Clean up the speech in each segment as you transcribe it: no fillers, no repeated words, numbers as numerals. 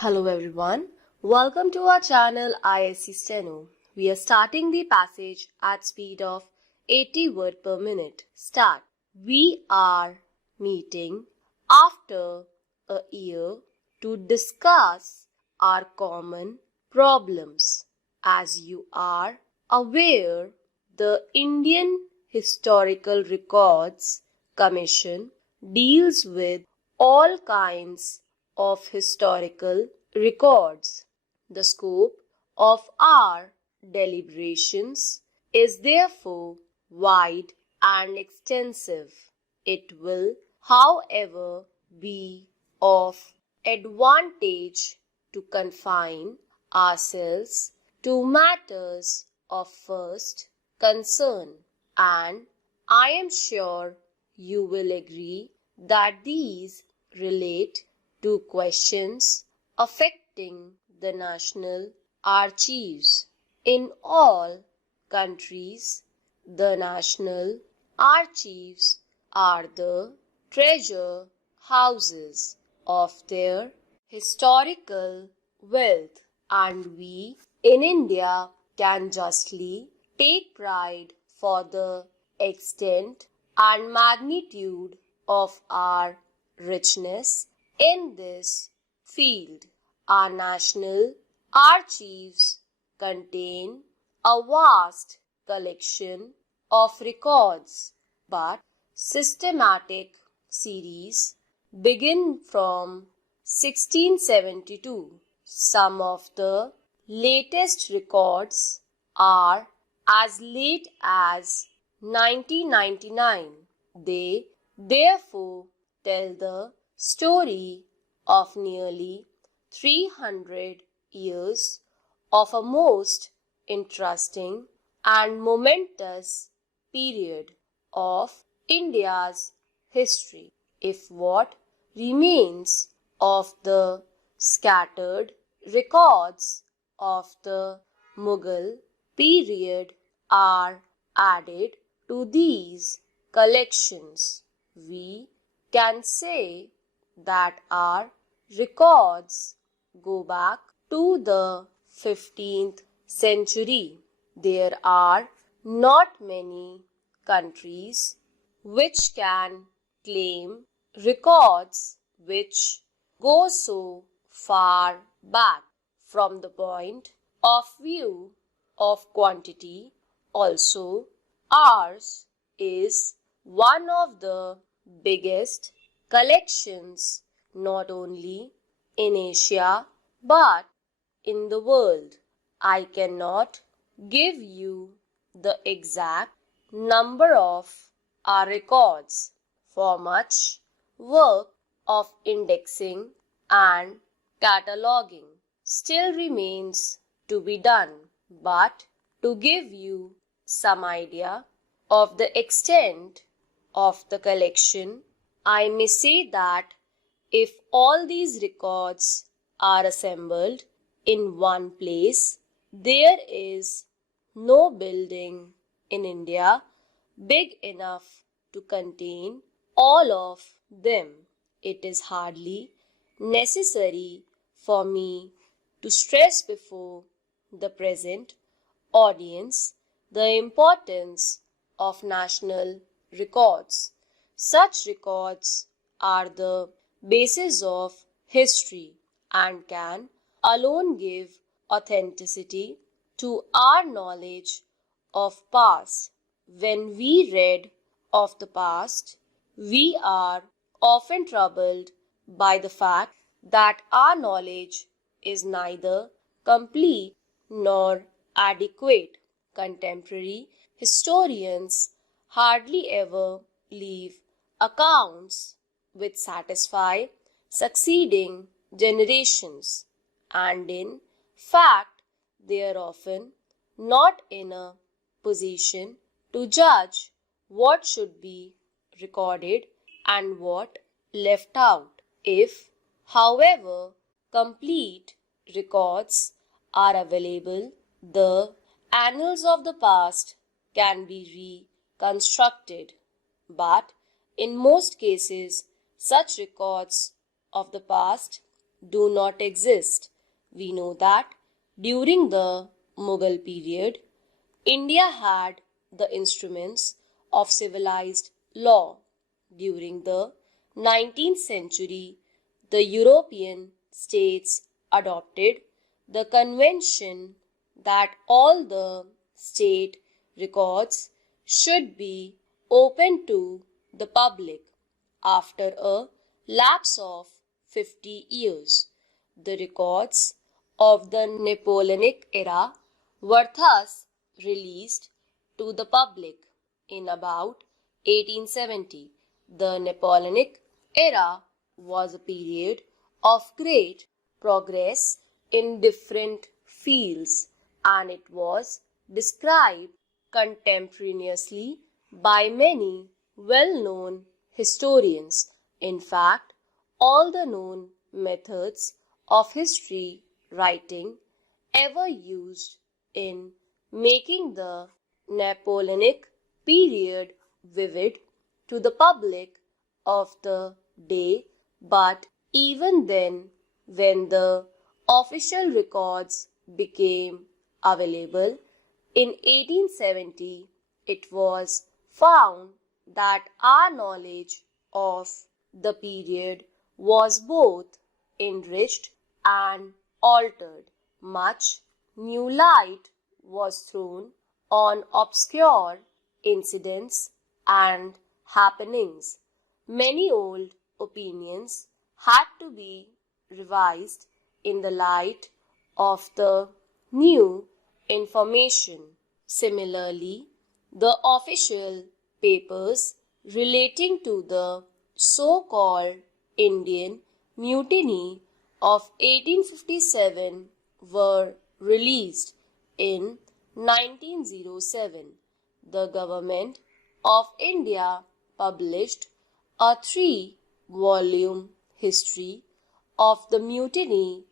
Hello everyone, welcome to our channel ISC Steno. We are starting the passage at speed of 80 words per minute. Start. We are meeting after a year to discuss our common problems. As you are aware, the Indian Historical Records Commission deals with all kinds of historical records. The scope of our deliberations is therefore wide and extensive. It will, however, be of advantage to confine ourselves to matters of first concern, and I am sure you will agree that these relate to questions affecting the national archives. In all countries, the national archives are the treasure houses of their historical wealth, and we in India can justly take pride for the extent and magnitude of our richness in this field. Our national archives contain a vast collection of records, but systematic series begin from 1672. Some of the latest records are as late as 1999. They therefore tell the story of nearly 300 years of a most interesting and momentous period of India's history. If what remains of the scattered records of the Mughal period are added to these collections, we can say that our records go back to the 15th century. There are not many countries which can claim records which go so far back. From the point of view of quantity, also, ours is one of the biggest collections not only in Asia but in the world. I cannot give you the exact number of our records, for much work of indexing and cataloging still remains to be done, but to give you some idea of the extent of the collection, I may say that if all these records are assembled in one place, there is no building in India big enough to contain all of them. It is hardly necessary for me to stress before the present audience the importance of national records. Such records are the basis of history and can alone give authenticity to our knowledge of past. When we read of the past, we are often troubled by the fact that our knowledge is neither complete nor adequate. Contemporary historians hardly ever leave accounts which satisfy succeeding generations, and in fact, they are often not in a position to judge what should be recorded and what left out. If, however, complete records are available, the annals of the past can be reconstructed, but in most cases, such records of the past do not exist. We know that during the Mughal period, India had the instruments of civilized law. During the 19th century, the European states adopted the convention that all the state records should be open to the public. After a lapse of 50 years, the records of the Napoleonic era were thus released to the public in about 1870. The Napoleonic era was a period of great progress in different fields, and it was described contemporaneously by many well-known historians. In fact, all the known methods of history writing ever used in making the Napoleonic period vivid to the public of the day, but even then, when the official records became available in 1870, it was found that our knowledge of the period was both enriched and altered. Much new light was thrown on obscure incidents and happenings. Many old opinions had to be revised in the light of the new information. Similarly, the official papers relating to the so-called Indian Mutiny of 1857 were released in 1907. The Government of India published a 3-volume history of the mutiny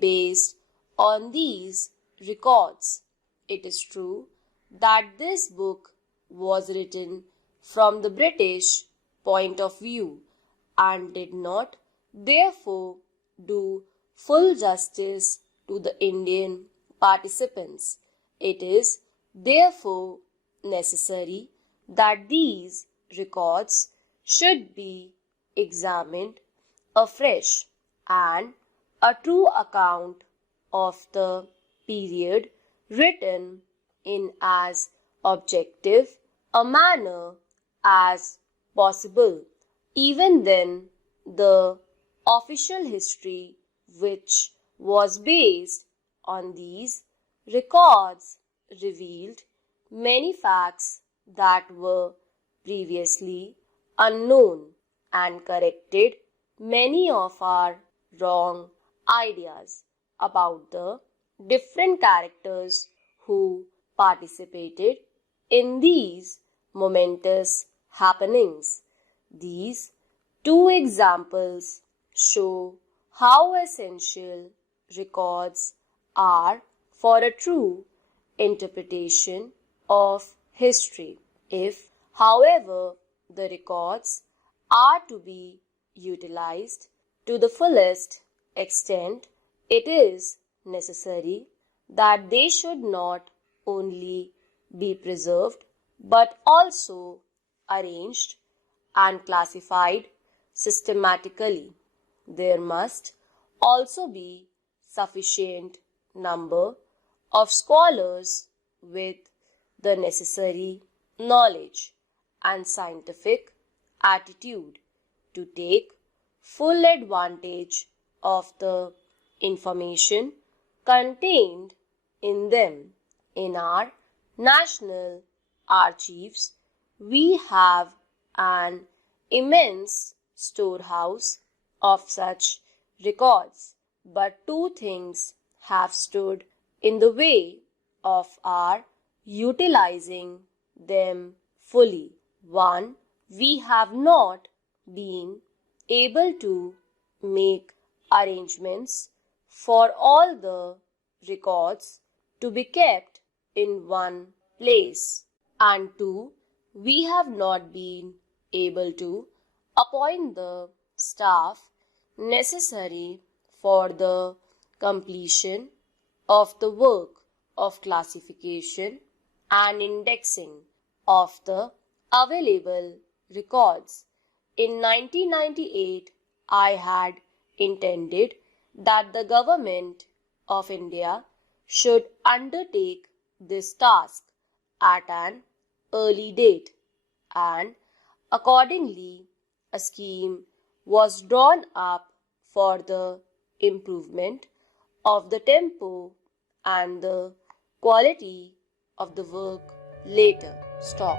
based on these records. It is true that this book was written from the British point of view and did not therefore do full justice to the Indian participants. It is therefore necessary that these records should be examined afresh and a true account of the period written in as objective a manner as possible. Even then, the official history, which was based on these records, revealed many facts that were previously unknown and corrected many of our wrong ideas about the different characters who participated in these momentous happenings. These two examples show how essential records are for a true interpretation of history. If, however, the records are to be utilized to the fullest extent, it is necessary that they should not only be preserved but also arranged and classified systematically. There must also be sufficient number of scholars with the necessary knowledge and scientific attitude to take full advantage of the information contained in them. In our national archives, we have an immense storehouse of such records, but two things have stood in the way of our utilizing them fully. One, we have not been able to make arrangements for all the records to be kept in one place. And two, we have not been able to appoint the staff necessary for the completion of the work of classification and indexing of the available records. In 1998, I had intended that the government of India should undertake this task at an early date, and accordingly a scheme was drawn up for the improvement of the tempo and the quality of the work later. Stop.